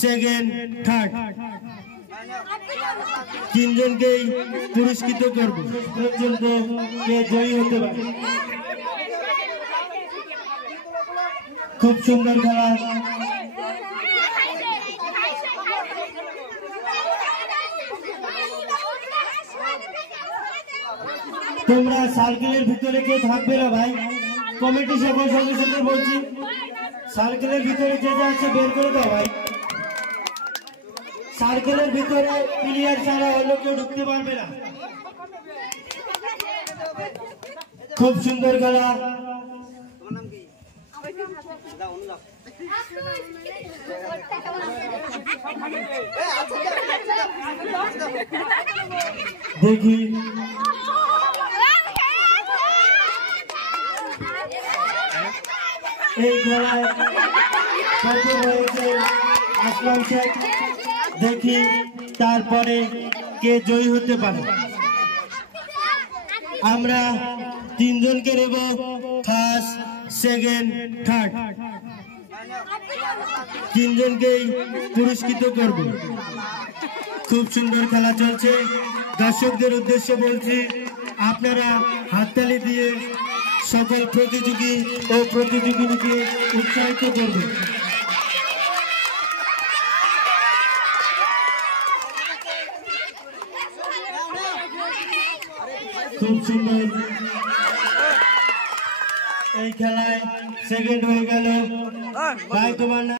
Second third তিনজনকেই পুরস্কৃত করব। পর্যন্ত কে জয়ী হতে পারে। খুব সুন্দর খেলা। তোমরা সার্কেলের ভিতরে কেউ থাকবে না ভাই, কমিটি সকল সদস্যদের বলছি সার্কেলের ভিতরে যে যাচ্ছে বের করে দাও ভাই। সার্কেলের ভিতরে প্লেয়ার ছাড়া অন্য কেউ ঢুকতে পারবে না। খুব সুন্দর খেলা। দেখি এই খেলায় প্রথম হয়েছে আসলাম শেখ। দেখি তারপরে কে জয়ী হতে পারে। আমরা তিনজনকে নেব, ফার্স্ট সেকেন্ড থার্ড তিনজনকেই পুরস্কৃত করব। খুব সুন্দর খেলা চলছে। দর্শকদের উদ্দেশ্যে বলছি, আপনারা হাততালি দিয়ে সকল প্রতিযোগী ও প্রতিযোগীকে উৎসাহিত করবেন। খুব সুন্দর। এই খেলায় সেকেন্ড হয়ে গেল ভাই, তোমার